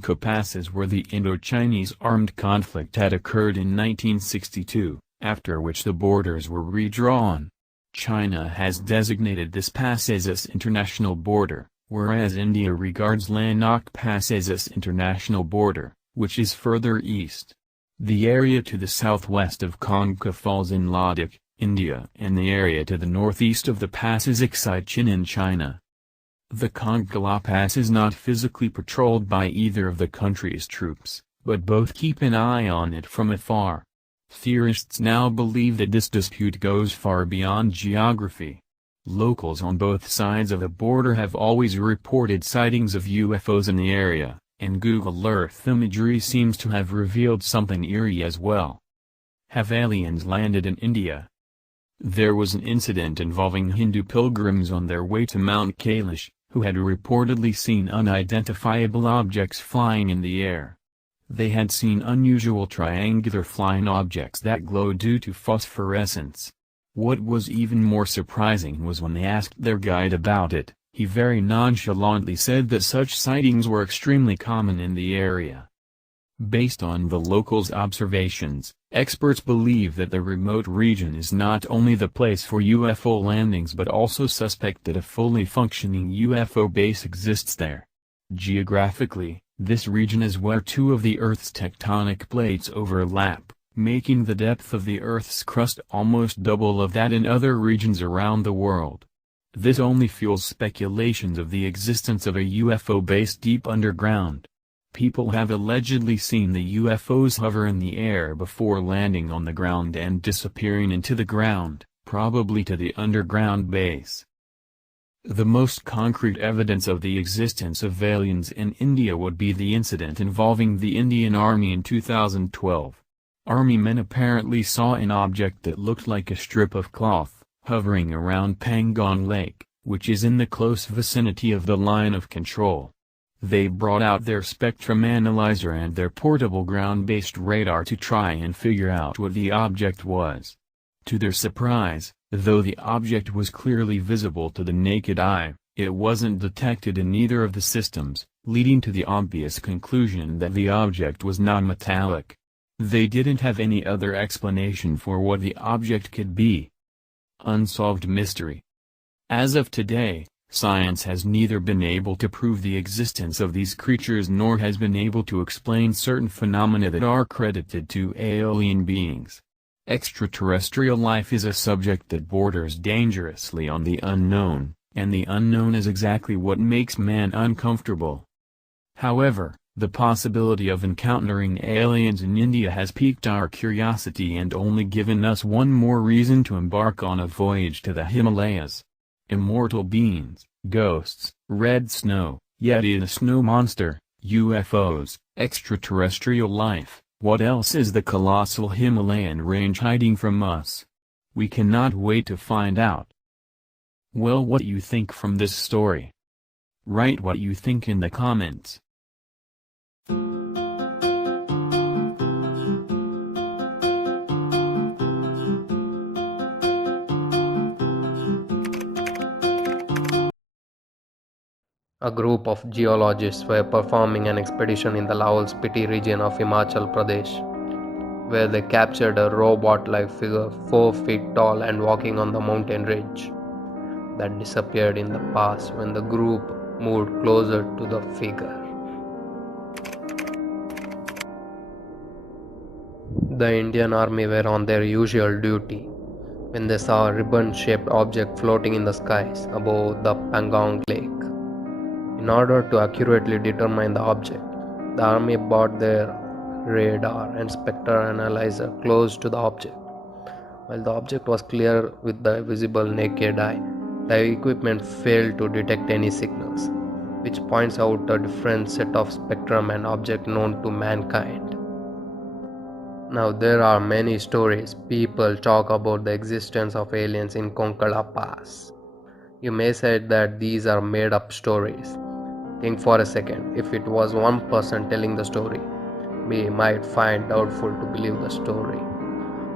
Kongka Pass is where the Indo-Chinese armed conflict had occurred in 1962, after which the borders were redrawn. China has designated this pass as its international border, whereas India regards Lanak Pass as its international border, which is further east. The area to the southwest of Kongka falls in Ladakh, India, and the area to the northeast of the pass is Aksai Chin in China. The Kongka Pass is not physically patrolled by either of the country's troops, but both keep an eye on it from afar. Theorists now believe that this dispute goes far beyond geography. Locals on both sides of the border have always reported sightings of UFOs in the area, and Google Earth imagery seems to have revealed something eerie as well. Have aliens landed in India? There was an incident involving Hindu pilgrims on their way to Mount Kailash, who had reportedly seen unidentifiable objects flying in the air. They had seen unusual triangular flying objects that glowed due to phosphorescence. What was even more surprising was when they asked their guide about it, he very nonchalantly said that such sightings were extremely common in the area. Based on the locals' observations, experts believe that the remote region is not only the place for UFO landings but also suspect that a fully functioning UFO base exists there. Geographically, this region is where two of the Earth's tectonic plates overlap, making the depth of the Earth's crust almost double of that in other regions around the world. This only fuels speculations of the existence of a UFO base deep underground. People have allegedly seen the UFOs hover in the air before landing on the ground and disappearing into the ground, probably to the underground base. The most concrete evidence of the existence of aliens in India would be the incident involving the Indian Army in 2012. Army men apparently saw an object that looked like a strip of cloth, hovering around Pangong Lake, which is in the close vicinity of the line of control. They brought out their spectrum analyzer and their portable ground-based radar to try and figure out what the object was. To their surprise, though the object was clearly visible to the naked eye, it wasn't detected in either of the systems, leading to the obvious conclusion that the object was non-metallic. They didn't have any other explanation for what the object could be. Unsolved mystery. As of today, science has neither been able to prove the existence of these creatures nor has been able to explain certain phenomena that are credited to alien beings. Extraterrestrial life is a subject that borders dangerously on the unknown, and the unknown is exactly what makes man uncomfortable. However, the possibility of encountering aliens in India has piqued our curiosity and only given us one more reason to embark on a voyage to the Himalayas. Immortal beings, ghosts, red snow, Yeti the snow monster, UFOs, extraterrestrial life, what else is the colossal Himalayan range hiding from us? We cannot wait to find out. Well, what you think from this story? Write what you think in the comments. A group of geologists were performing an expedition in the Laol-Spiti region of Himachal Pradesh, where they captured a robot-like figure 4 feet tall and walking on the mountain ridge, that disappeared in the pass when the group moved closer to the figure. The Indian Army were on their usual duty when they saw a ribbon-shaped object floating in the skies above the Pangong Lake. In order to accurately determine the object, the army brought their radar and spectral analyzer close to the object. While the object was clear with the visible naked eye, the equipment failed to detect any signals, which points out a different set of spectrum and object known to mankind. Now there are many stories people talk about the existence of aliens in Kongka Pass. You may say that these are made up stories. Think for a second, if it was one person telling the story, we might find doubtful to believe the story.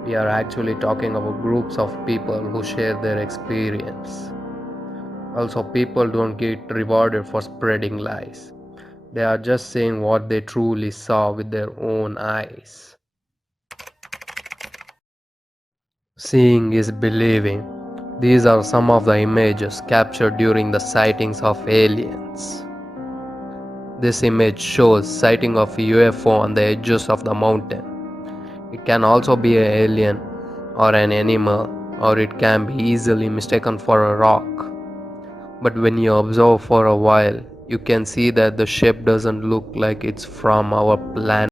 We are actually talking about groups of people who share their experience. Also, people don't get rewarded for spreading lies. They are just saying what they truly saw with their own eyes. Seeing is believing. These are some of the images captured during the sightings of aliens. This image shows sighting of a UFO on the edges of the mountain. It can also be an alien or an animal, or it can be easily mistaken for a rock. But when you observe for a while, you can see that the shape doesn't look like it's from our planet.